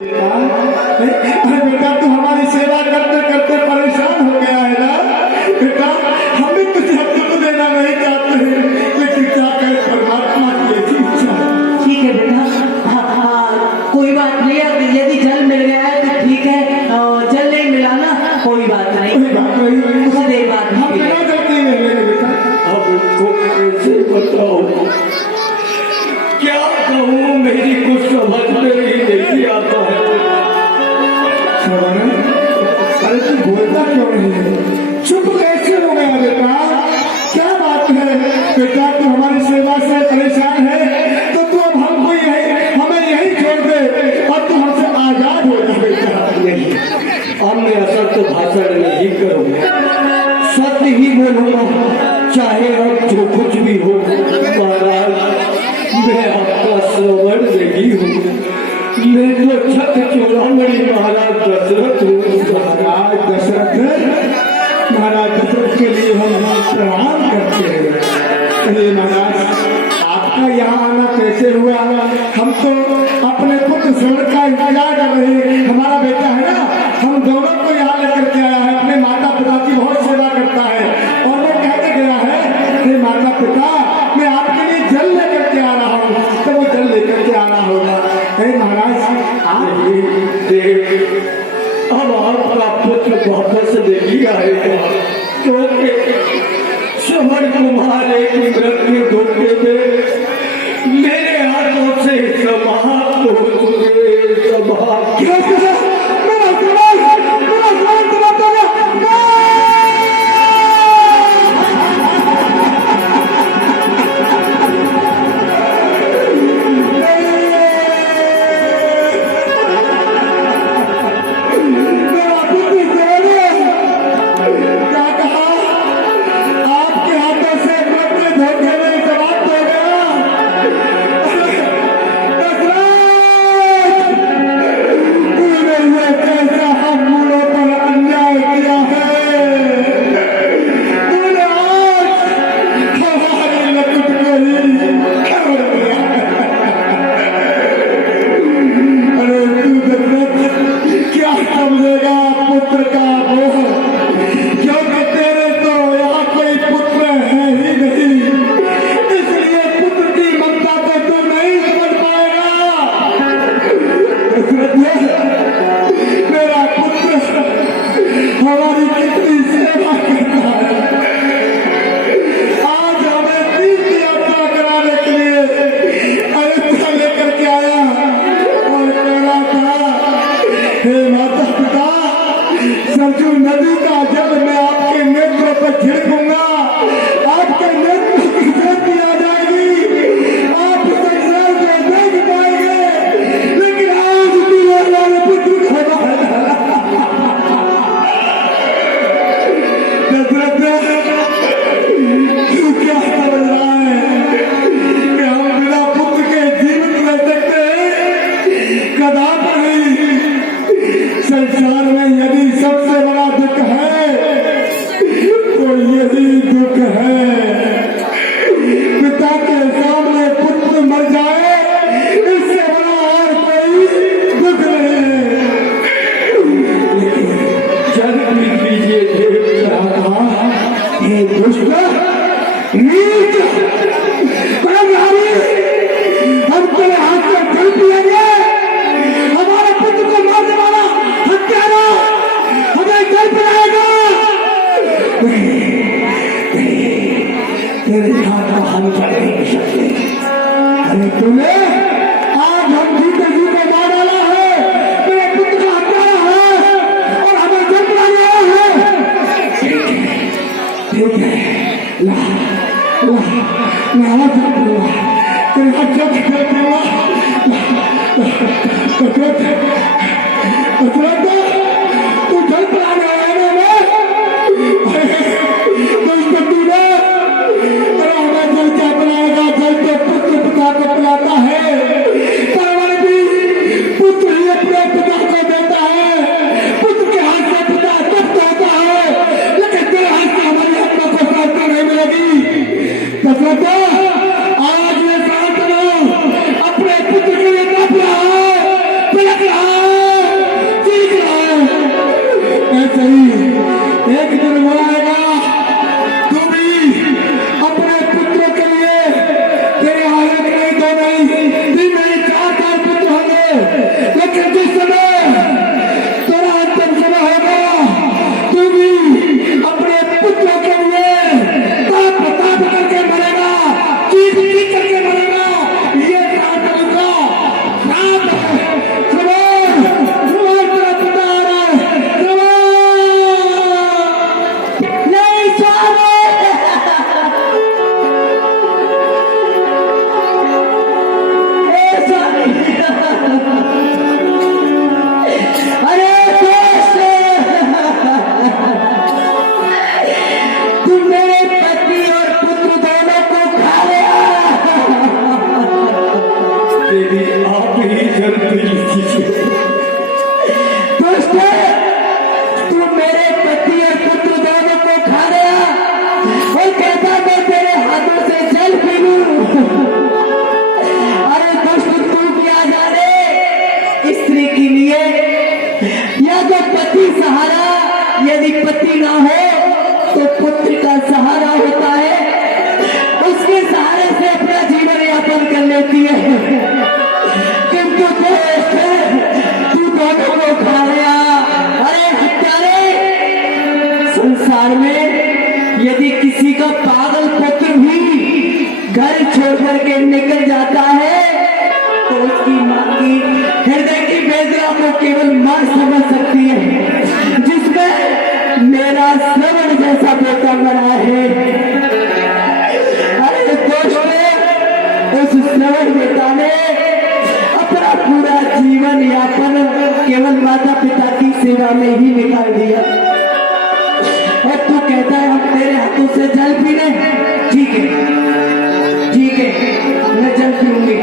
बेटा तू हमारी सेवा करते करते परेशान हो गया है ना बेटा। हमें कुछ दुख देना नहीं चाहते हैं, लेकिन क्या करें, परमात्मा की ऐसी इच्छा। ठीक है बेटा, हाँ हाँ कोई बात नहीं। अब यदि जल मिल गया है तो ठीक है, जल नहीं मिला ना कोई बात नहीं, कोई बात नहीं, कुछ देर बाद हम बिना जल्दी नहीं लेंगे बेटा। अब उनको कैसे बताओ, क्या कहूँ, मेरी कुछ समझ में ही नहीं आता है। अरे तू बोलता क्यों नहीं है? चुप कैसे हो गया बेटा? क्या बात है बेटा? तू हमारी सेवा से परेशान है तो तू अब हमको हमें यही छोड़ दे और तू हमसे आजाद हो जा बेटा। नहीं, अब मैं असत्य भाषण नहीं करूँगा, सत्य ही बोलूँगा, चाहे अब जो कुछ भी हो। महाराज, मैं आपका श्रवण नहीं हूँ, मैं तो छत चूड़ामणि महाराज दशरथ हूँ। महाराज दशरथ के लिए हम प्रणाम करते हैं। चलिए महाराज, आपका यहाँ आना कैसे हुआ? हम तो अपने पुत्र श्रवण का इंतजार कर रहे हैं। हमारा बेटा है ना, हम दोनों को यहाँ लेकर के आया है। अपने माता पिता की बहुत सेवा करता है और वो कह के गया है कि माता पिता मैं आपके लिए जल लेकर के आ रहा हूँ, तो वो जल लेकर के आना होगा। महाराज आप अब आपका पुत्र वापस नहीं आएगा, क्योंकि श्रवण कुमार एक मृत्यु धोखे में मेरे हाथों से समाप्त हो चुके। सरजू नदी का जल मैं आपके नेत्र पर छिड़कूंगा, आपके नेत्र की ज्योति आ जाएगी, आप संसार को देख पाएंगे। लेकिन आज भी हमारे पुत्र को तू क्या समझ रहा है कि हम बिना पुत्र के जीवित रह सकते हैं? कदापि नहीं। संसार में यदि सबसे बड़ा दुख है तो यही दुख है, पिता के सामने पुत्र मर जाए, इससे बड़ा और कोई दुख नहीं है। चल लीजिए ये दुष्ट नीच हम तेरे हाथ से जल पिएंगे। हमारे पुत्र को मारने वाला हत्यारा हमें जल पिलाएगा। तेरे हाथ का हम जल नहीं सकते। अरे तूने आज हम जीते जी को मार डाला है, मेरे पुत्र का हत्यारा है और हमें जल पिलाने आया है। ठीक है, ला ला ला तेरे हाथ जल पिला। तू जल पिलाने आया ना अरे हमें जल क्या पिलाएगा? जल तो पुत्र पिता को पिलाता है, पर भी पुत्र ही अपने पिता को देता है। पुत्र के हाथ से पिता तप्त होता है, लेकिन तेरे हाथ से हमारी आत्मा को शांति नहीं मिलेगी। दशरथ, आज ये शांत अपने पुत्र के लिए तप रहा है, पिलक रहा है। स्त्री के लिए या तो पति सहारा, यदि पति ना हो तो पुत्र का सहारा होता है, उसके सहारे से अपना जीवन यापन कर लेती है। किंतु तू दोनों को खा गया। अरे हत्यारे, संसार में यदि किसी का पागल पुत्र भी घर छोड़ करके निकल जाता है तो उसकी मां की हृदय की वेदना को केवल मां समझ सकती है, जिसमें मेरा श्रवण जैसा बेटा बना है। अरे दोस्तों, उस श्रवण बेटा ने अपना पूरा जीवन यापन केवल माता पिता की सेवा में ही निकाल दिया। और तू कहता है हम तेरे हाथों से जल पी लें? ठीक है, ठीक है, मैं जल पीऊंगी।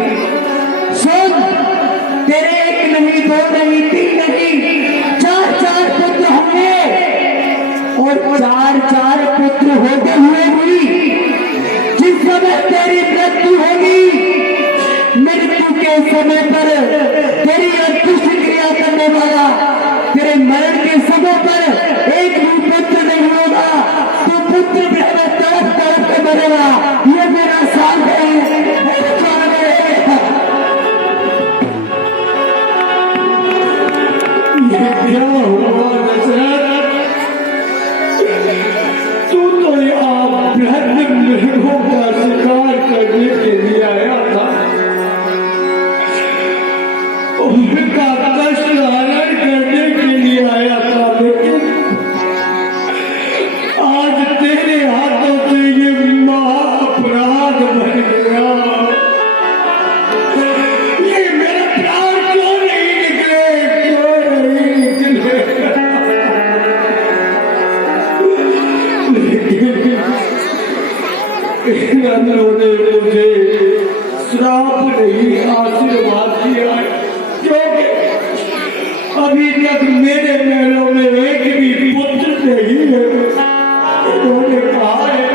सुन, तेरे एक नहीं, दो नहीं, तीन नहीं, चार चार पुत्र होंगे, और चार चार पुत्र होते हुए भी जिस समय तेरी मृत्यु होगी, मृत्यु के समय पर तेरी अंत्येष्टि क्रिया करने वाला, तेरे मरण के समय पर एक भी पुत्र नहीं होगा, तो पुत्र में तड़प तड़प के मरेगा। ये मेरा साथ है। क्या हुआ दशरथ? तू तो यहाँ बृहद मृगों का शिकार करने के लिए आया था, उनका कष्ट हरण करने के लिए आया था, लेकिन आज तेरे हाथों से ये महाअपराध बन गया। ये मेरे प्राण क्यों नहीं निकले, क्यों नहीं निकले? लेकिन उन्होंने मुझे श्राप नहीं आशीर्वाद दिया है, क्योंकि अभी तक मेरे महलों में एक भी पुत्र नहीं है। उन्होंने कहा है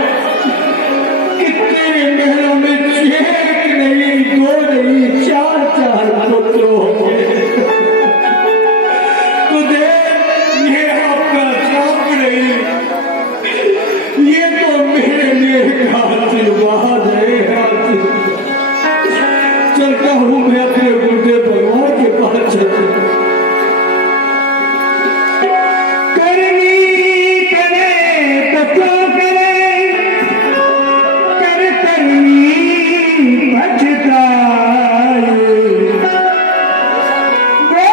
कि तेरे महलों में एक नहीं, दो नहीं, चार चार पुत्र होंगे। तुझे ये आपका श्राप नहीं, ये तो मेरे लिए एक आशीर्वाद है। चलता हूँ मैं अपने गुरुदेव भगवान के पास चलता हूँ। करनी करे तो क्यों करे, कर करनी बच